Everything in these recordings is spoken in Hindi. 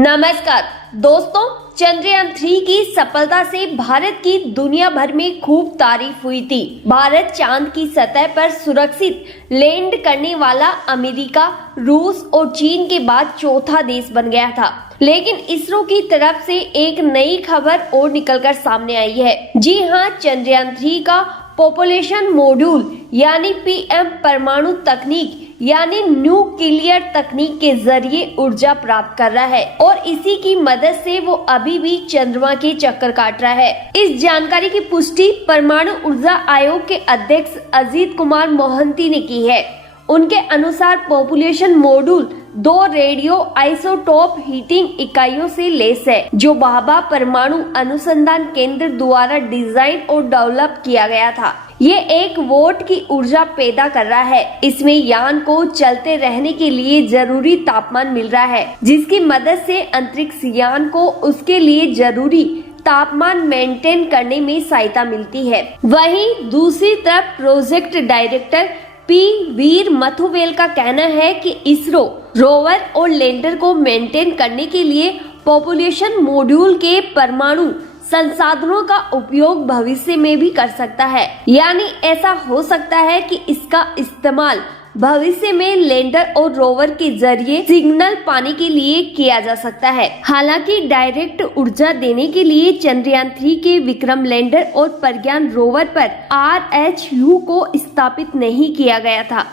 नमस्कार दोस्तों, चंद्रयान-3 की सफलता से भारत की दुनिया भर में खूब तारीफ हुई थी। भारत चांद की सतह पर सुरक्षित लैंड करने वाला अमेरिका, रूस और चीन के बाद चौथा देश बन गया था। लेकिन इसरो की तरफ से एक नई खबर और निकलकर सामने आई है। जी हाँ, चंद्रयान-3 का पॉपुलेशन मॉड्यूल यानी पीएम परमाणु तकनीक यानी न्यूक्लियर तकनीक के जरिए ऊर्जा प्राप्त कर रहा है और इसी की मदद से वो अभी भी चंद्रमा के चक्कर काट रहा है। इस जानकारी की पुष्टि परमाणु ऊर्जा आयोग के अध्यक्ष अजीत कुमार मोहंती ने की है। उनके अनुसार population module 2 radio isotope heating इकाइयों से लैस है, जो भाभा परमाणु अनुसंधान केंद्र द्वारा डिजाइन और डेवलप किया गया था। ये 1 वोल्ट की ऊर्जा पैदा कर रहा है। इसमें यान को चलते रहने के लिए जरूरी तापमान मिल रहा है, जिसकी मदद से अंतरिक्ष यान को उसके लिए जरूरी तापमान मेंटेन करने में सहायता मिलती है। वहीं दूसरी तरफ प्रोजेक्ट डायरेक्टर पी वीर मथुवेल का कहना है कि इसरो रोवर और लैंडर को मेंटेन करने के लिए पॉपुलेशन मॉड्यूल के परमाणु संसाधनों का उपयोग भविष्य में भी कर सकता है। यानी ऐसा हो सकता है कि इसका इस्तेमाल भविष्य में लैंडर और रोवर के जरिए सिग्नल पाने के लिए किया जा सकता है। हालांकि डायरेक्ट ऊर्जा देने के लिए चंद्रयान-3 के विक्रम लैंडर और प्रज्ञान रोवर पर RHU को स्थापित नहीं किया गया था।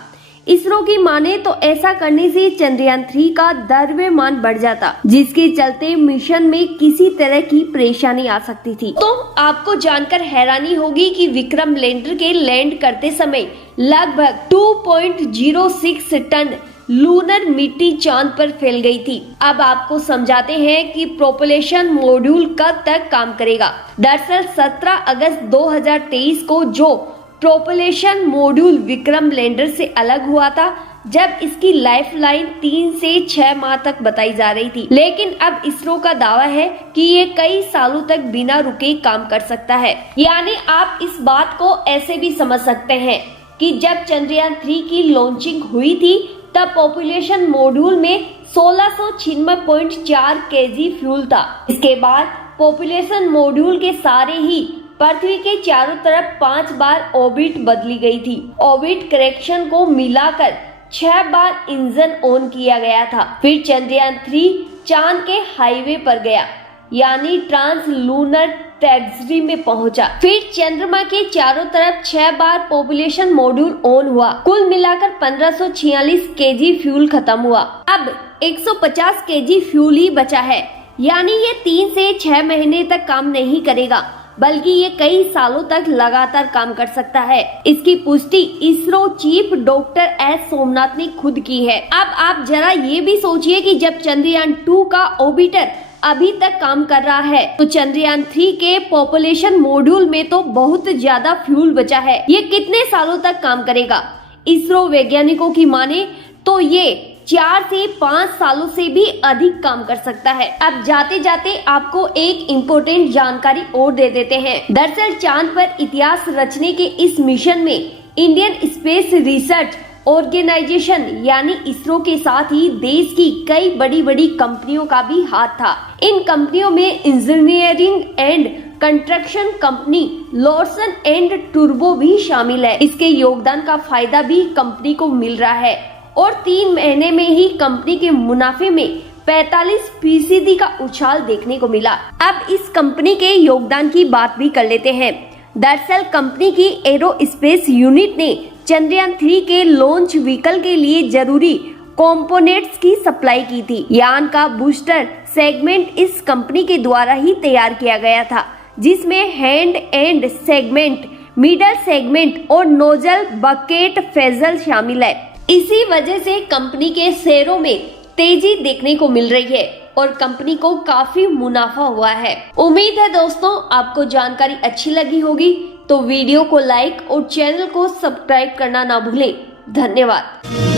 इसरो की माने तो ऐसा करने से चंद्रयान-3 का द्रव्यमान बढ़ जाता, जिसके चलते मिशन में किसी तरह की परेशानी आ सकती थी। तो आपको जानकर हैरानी होगी कि विक्रम लैंडर के लैंड करते समय लगभग 2.06 टन लूनर मिट्टी चांद पर फैल गई थी। अब आपको समझाते हैं कि प्रोपल्शन मॉड्यूल कब तक काम करेगा। दरअसल 17 अगस्त 2023 को जो प्रोपल्शन मॉड्यूल विक्रम लैंडर से अलग हुआ था, जब इसकी लाइफलाइन 3 से 6 माह तक बताई जा रही थी। लेकिन अब इसरो का दावा है कि ये कई सालों तक बिना रुके काम कर सकता है। यानी आप इस बात को ऐसे भी समझ सकते हैं कि जब चंद्रयान-3 की लॉन्चिंग हुई थी, तब पॉपुलेशन मॉड्यूल में 1696.4 kg फ्यूल था। इसके बाद पॉपुलेशन मॉड्यूल के सारे ही पृथ्वी के चारों तरफ 5 बार ऑर्बिट बदली गई थी। ऑर्बिट करेक्शन को मिलाकर 6 बार इंजन ऑन किया गया था। फिर चंद्रयान-3 चांद के हाईवे पर गया, यानी ट्रांस लूनर ट्रैजेक्टरी में पहुंचा। फिर चंद्रमा के चारों तरफ 6 बार पॉपुलेशन मॉड्यूल ऑन हुआ। कुल मिलाकर 1546 kg फ्यूल खत्म हुआ। अब 150 kg फ्यूल ही बचा है। यानी ये 3 से 6 महीने तक काम नहीं करेगा, बल्कि ये कई सालों तक लगातार काम कर सकता है। इसकी पुष्टि ISRO chief doctor S Somnath ने खुद की है। अब आप जरा ये भी सोचिए कि जब चंद्रयान-2 का ऑर्बिटर अभी तक काम कर रहा है, तो चंद्रयान-3 के पॉपुलेशन मॉड्यूल में तो बहुत ज्यादा फ्यूल बचा है। ये कितने सालों तक काम करेगा? इसरो वैज्ञानिकों की माने तो ये 4 से 5 सालों से भी अधिक काम कर सकता है। अब जाते जाते आपको एक इम्पोर्टेंट जानकारी और दे देते हैं। दरअसल चांद पर इतिहास रचने के इस मिशन में इंडियन स्पेस रिसर्च ऑर्गेनाइजेशन यानी इसरो के साथ ही देश की कई बड़ी बड़ी कंपनियों का भी हाथ था। इन कंपनियों में engineering and construction company Larsen and Toubro भी शामिल है। इसके योगदान का फायदा भी कंपनी को मिल रहा है और 3 महीने में ही कंपनी के मुनाफे में 45% का उछाल देखने को मिला। अब इस कंपनी के योगदान की बात भी कर लेते हैं। दरअसल कंपनी की एरोस्पेस यूनिट ने चंद्रयान-3 के लॉन्च व्हीकल के लिए जरूरी कंपोनेंट्स की सप्लाई की थी। यान का बूस्टर सेगमेंट इस कंपनी के द्वारा ही तैयार किया गया था, जिसमें hand and segment, middle segment और नोजल बकेट फेजल शामिल है। इसी वजह से कंपनी के शेयरों में तेजी देखने को मिल रही है और कंपनी को काफी मुनाफा हुआ है। उम्मीद है दोस्तों आपको जानकारी अच्छी लगी होगी, तो वीडियो को लाइक और चैनल को सब्सक्राइब करना ना भूलें। धन्यवाद।